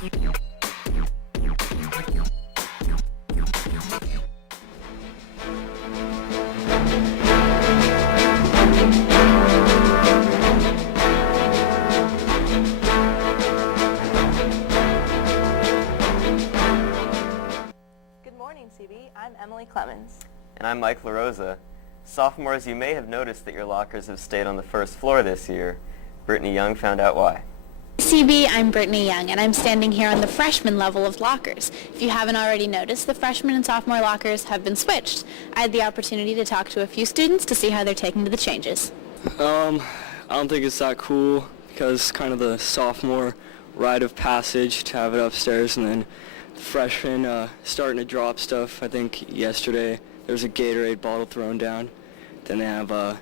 I'm Emily Clemens. And I'm Mike LaRosa. Sophomores, you may have noticed that your lockers have stayed on the first floor this year. Brittany Young found out why. CB, I'm Brittany Young, and I'm standing here on the freshman level of lockers. If you haven't already noticed, the freshman and sophomore lockers have been switched. I had the opportunity to talk to a few students to see how they're taking to the changes. I don't think it's that cool because it's kind of the sophomore rite of passage to have it upstairs, and then freshmen starting to drop stuff. I think yesterday there was a Gatorade bottle thrown down. Then they have a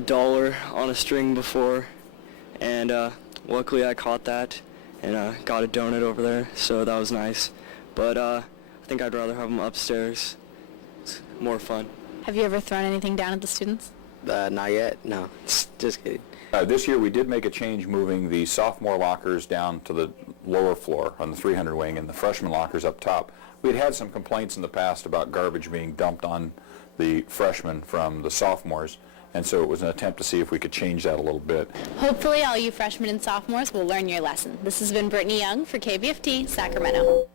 dollar on a string before, and luckily I caught that and got a donut over there, so that was nice. But I think I'd rather have them upstairs. It's more fun. Have you ever thrown anything down at the students? Not yet, no. Just kidding. This year we did make a change, moving the sophomore lockers down to the lower floor on the 300 wing and the freshman lockers up top. We had some complaints in the past about garbage being dumped on the freshmen from the sophomores, and so it was an attempt to see if we could change that a little bit. Hopefully all you freshmen and sophomores will learn your lesson. This has been Brittany Young for KBFT, Sacramento.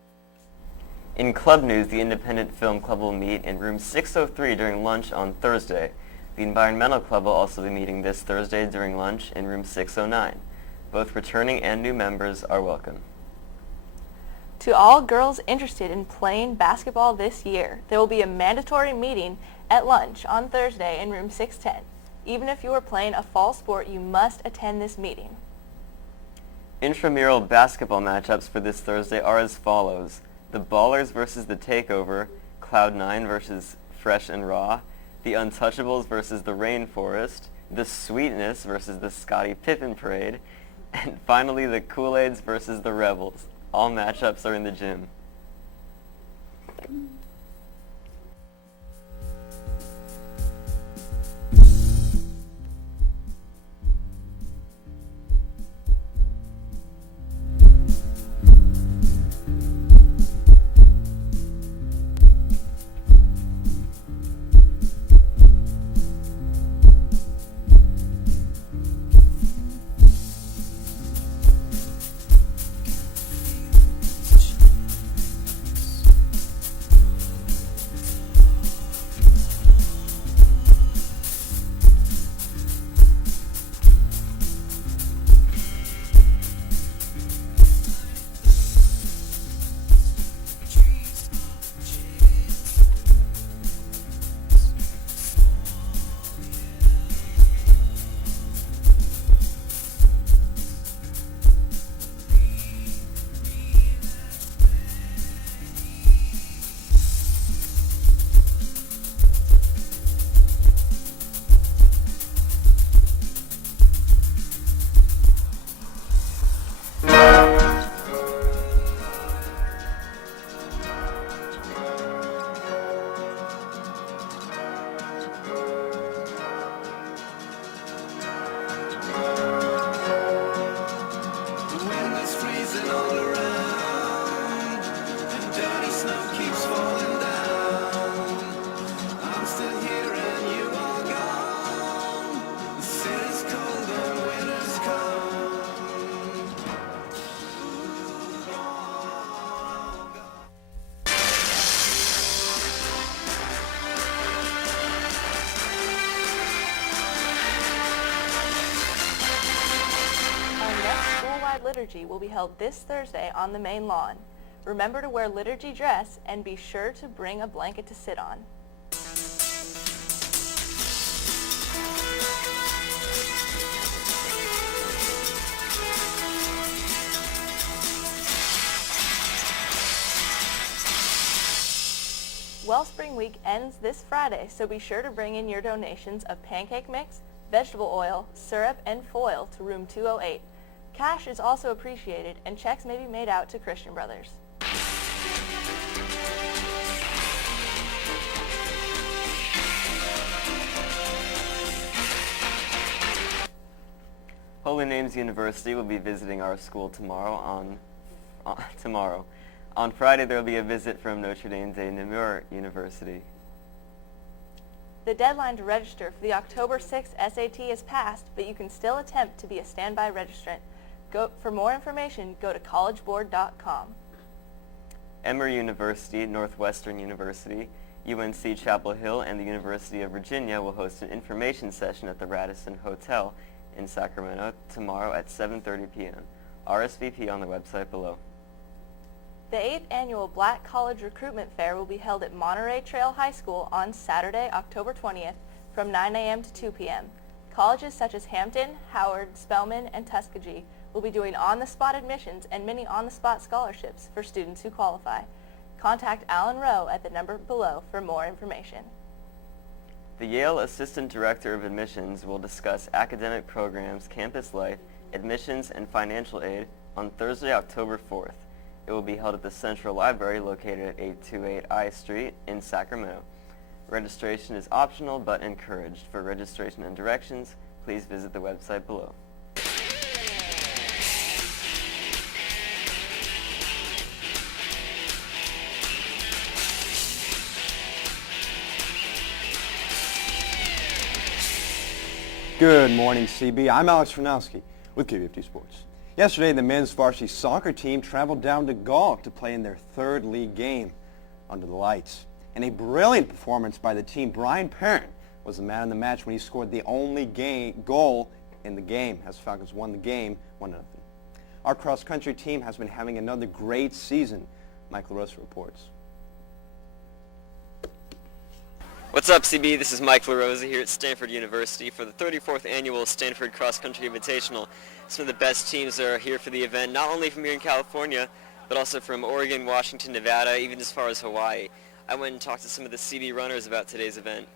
In club news, the Independent Film Club will meet in room 603 during lunch on Thursday. The Environmental Club will also be meeting this Thursday during lunch in room 609. Both returning and new members are welcome. To all girls interested in playing basketball this year, there will be a mandatory meeting at lunch on Thursday in room 610. Even if you are playing a fall sport, you must attend this meeting. Intramural basketball matchups for this Thursday are as follows: the Ballers versus the Takeover, Cloud9 versus Fresh and Raw, the Untouchables versus the Rainforest, the Sweetness versus the Scottie Pippen Parade, and finally the Kool-Aids versus the Rebels. All matchups are in the gym. Liturgy will be held this Thursday on the main lawn. Remember to wear liturgy dress and be sure to bring a blanket to sit on. Wellspring Week ends this Friday, so be sure to bring in your donations of pancake mix, vegetable oil, syrup, and foil to room 208. Cash is also appreciated, and checks may be made out to Christian Brothers. Holy Names University will be visiting our school tomorrow tomorrow. On Friday, there will be a visit from Notre Dame de Namur University. The deadline to register for the October 6th SAT is passed, but you can still attempt to be a standby registrant. For more information, go to collegeboard.com. Emory University, Northwestern University, UNC Chapel Hill, and the University of Virginia will host an information session at the Radisson Hotel in Sacramento tomorrow at 7:30 p.m. RSVP on the website below. The 8th annual Black College Recruitment Fair will be held at Monterey Trail High School on Saturday, October 20th from 9 a.m. to 2 p.m. Colleges such as Hampton, Howard, Spelman, and Tuskegee will be doing on-the-spot admissions and many on-the-spot scholarships for students who qualify. Contact Alan Rowe at the number below for more information. The Yale Assistant Director of Admissions will discuss academic programs, campus life, admissions, and financial aid on Thursday, October 4th. It will be held at the Central Library located at 828 I Street in Sacramento. Registration is optional but encouraged. For registration and directions, please visit the website below. Good morning, CB. I'm Alex Franowski with KBFT Sports. Yesterday, the men's varsity soccer team traveled down to Gulf to play in their third league game under the lights. And a brilliant performance by the team. Brian Perrin was the man of the match when he scored the only goal in the game as Falcons won the game 1-0. Our cross-country team has been having another great season. Mike LaRosa reports. What's up, CB? This is Mike LaRosa here at Stanford University for the 34th Annual Stanford Cross Country Invitational. Some of the best teams are here for the event, not only from here in California, but also from Oregon, Washington, Nevada, even as far as Hawaii. I went and talked to some of the CB runners about today's event.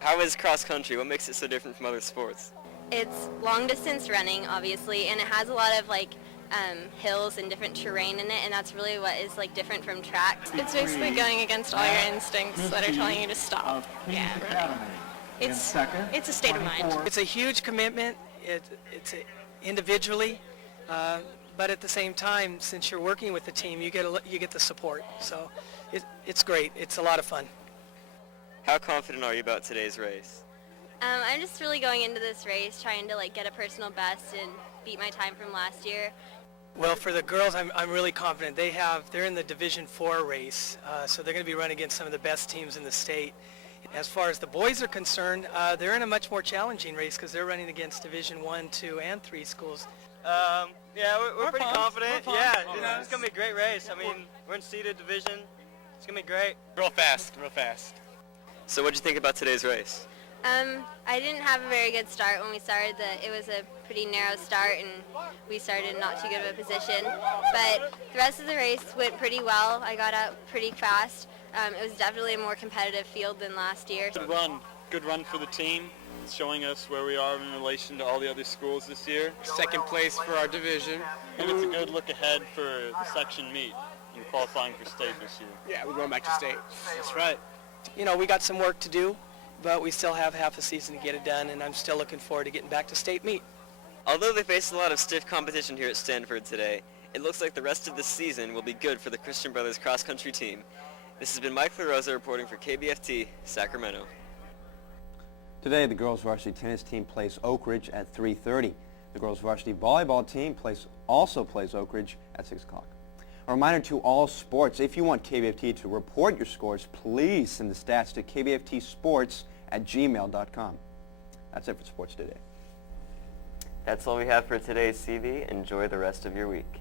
How is cross country? What makes it so different from other sports? It's long distance running, obviously, and it has a lot of hills and different terrain in it, and that's really what is different from track. It's basically going against all your instincts that are telling you to stop. Yeah, running. It's a state of mind. It's a huge commitment. It's individually, but at the same time, since you're working with the team, you get the support. So it's great. It's a lot of fun. How confident are you about today's race? I'm just really going into this race trying to get a personal best and beat my time from last year. Well, for the girls, I'm really confident. They're in the Division IV race, so they're going to be running against some of the best teams in the state. As far as the boys are concerned, they're in a much more challenging race because they're running against Division I, II, and III schools. Yeah, we're pretty confident. Yeah, it's going to be a great race. I mean, we're in seeded division. It's going to be great. Real fast, real fast. So what did you think about today's race? I didn't have a very good start when we started. It was a pretty narrow start, and we started in not too good of a position. But the rest of the race went pretty well. I got out pretty fast. It was definitely a more competitive field than last year. Good run for the team. It's showing us where we are in relation to all the other schools this year. Second place for our division. And it's a good look ahead for the section meet and qualifying for state this year. Yeah, we're going back to state. That's right. We got some work to do, but we still have half a season to get it done, and I'm still looking forward to getting back to state meet. Although they faced a lot of stiff competition here at Stanford today, it looks like the rest of the season will be good for the Christian Brothers cross-country team. This has been Mike LaRosa reporting for KBFT, Sacramento. Today, the girls varsity tennis team plays Oak Ridge at 3:30. The girls varsity volleyball team also plays Oak Ridge at 6 o'clock. A reminder to all sports, if you want KBFT to report your scores, please send the stats to kbftsports@gmail.com. That's it for sports today. That's all we have for today, CB. Enjoy the rest of your week.